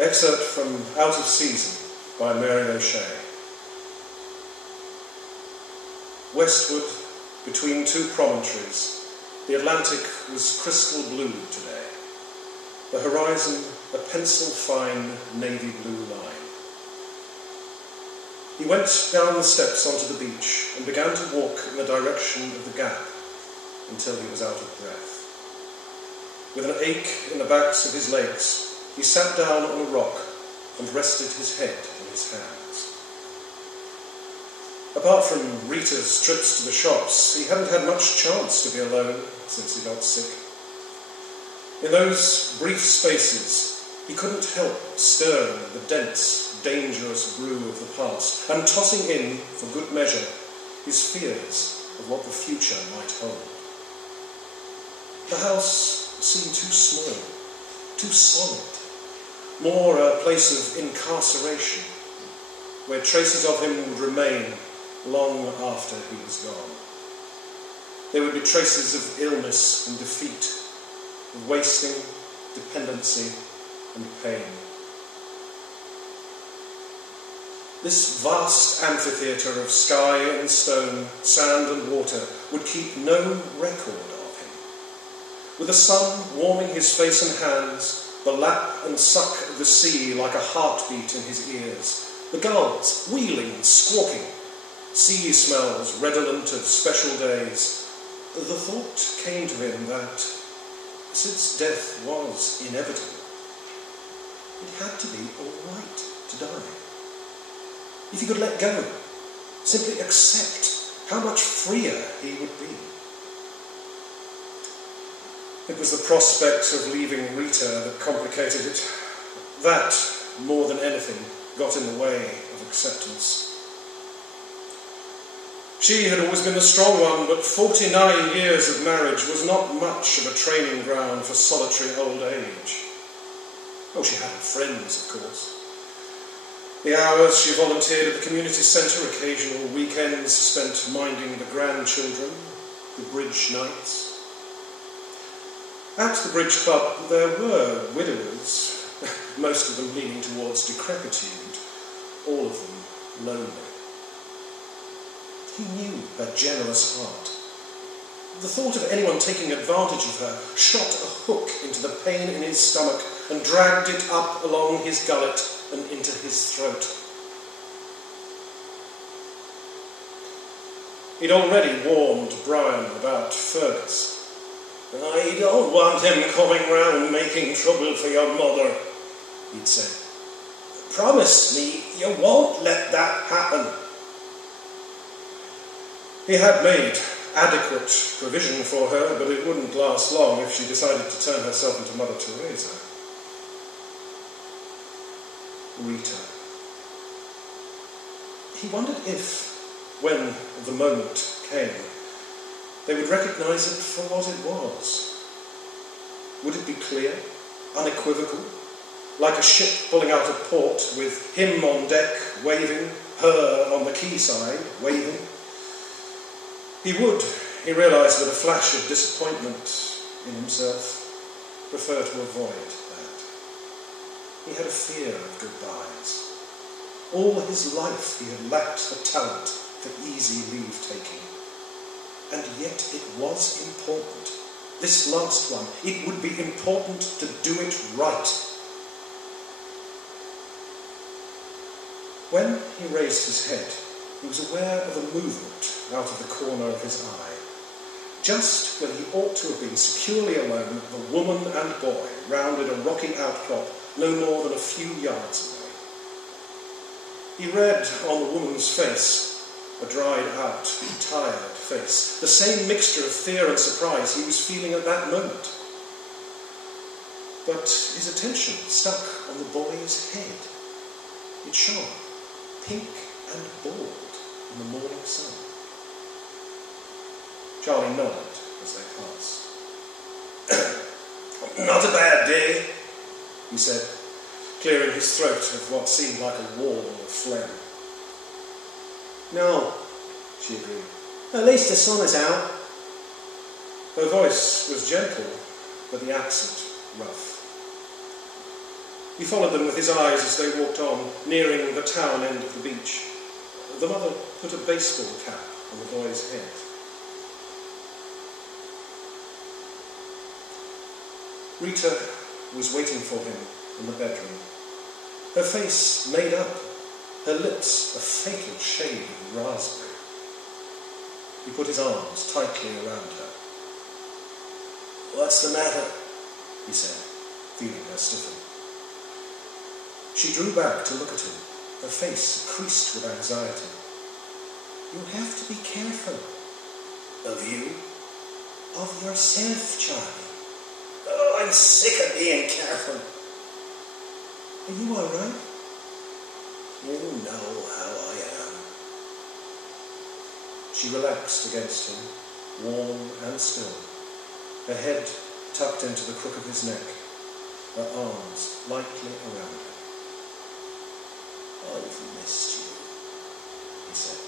Excerpt from Out of Season by Mary O'Shea. Westward, between two promontories, the Atlantic was crystal blue today. The horizon, a pencil-fine navy blue line. He went down the steps onto the beach and began to walk in the direction of the gap until he was out of breath. With an ache in the backs of his legs, he sat down on a rock and rested his head in his hands. Apart from Rita's trips to the shops, he hadn't had much chance to be alone since he got sick. In those brief spaces, he couldn't help stirring the dense, dangerous brew of the past and tossing in, for good measure, his fears of what the future might hold. The house seemed too small, too solid, more a place of incarceration, where traces of him would remain long after he was gone. There would be traces of illness and defeat, of wasting, dependency, and pain. This vast amphitheatre of sky and stone, sand and water would keep no record of him. With the sun warming his face and hands, the lap and suck of the sea like a heartbeat in his ears, the gulls wheeling and squawking, sea smells redolent of special days, the thought came to him that, since death was inevitable, it had to be all right to die. If he could let go, simply accept, how much freer he would be. It was the prospect of leaving Rita that complicated it. That, more than anything, got in the way of acceptance. She had always been the strong one, but 49 years of marriage was not much of a training ground for solitary old age. Oh, she had friends, of course. The hours she volunteered at the community centre, occasional weekends spent minding the grandchildren, the bridge nights. At the bridge club there were widowers, most of them leaning towards decrepitude, all of them lonely. He knew her generous heart. The thought of anyone taking advantage of her shot a hook into the pain in his stomach and dragged it up along his gullet and into his throat. He'd already warned Brian about Fergus. "I don't want him coming round making trouble for your mother," he'd said. "Promise me you won't let that happen." He had made adequate provision for her, but it wouldn't last long if she decided to turn herself into Mother Teresa. Rita. He wondered if, when the moment came, they would recognise it for what it was. Would it be clear, unequivocal, like a ship pulling out of port with him on deck waving, her on the quayside waving? He would, he realised with a flash of disappointment in himself, prefer to avoid that. He had a fear of goodbyes. All his life he had lacked the talent for easy leave-taking. And yet it was important. This last one, it would be important to do it right. When he raised his head, he was aware of a movement out of the corner of his eye. Just when he ought to have been securely alone, the woman and boy rounded a rocky outcrop no more than a few yards away. He read on the woman's face, a dried-out, tired face, the same mixture of fear and surprise he was feeling at that moment. But his attention stuck on the boy's head. It shone, pink and bald, in the morning sun. Charlie nodded as they passed. "Not a bad day," he said, clearing his throat of what seemed like a wall of phlegm. "No," she agreed. "At least the sun is out." Her voice was gentle, but the accent rough. He followed them with his eyes as they walked on, nearing the town end of the beach. The mother put a baseball cap on the boy's head. Rita was waiting for him in the bedroom. Her face made up, her lips a fatal shade of raspberry. He put his arms tightly around her. "What's the matter?" he said, feeling her stiffen. She drew back to look at him, her face creased with anxiety. "You have to be careful." "Of you?" "Of yourself, Charlie." "Oh, I'm sick of being careful." "Are you all right?" "You know how I am." She relaxed against him, warm and still, her head tucked into the crook of his neck, her arms lightly around him. "I've missed you," he said.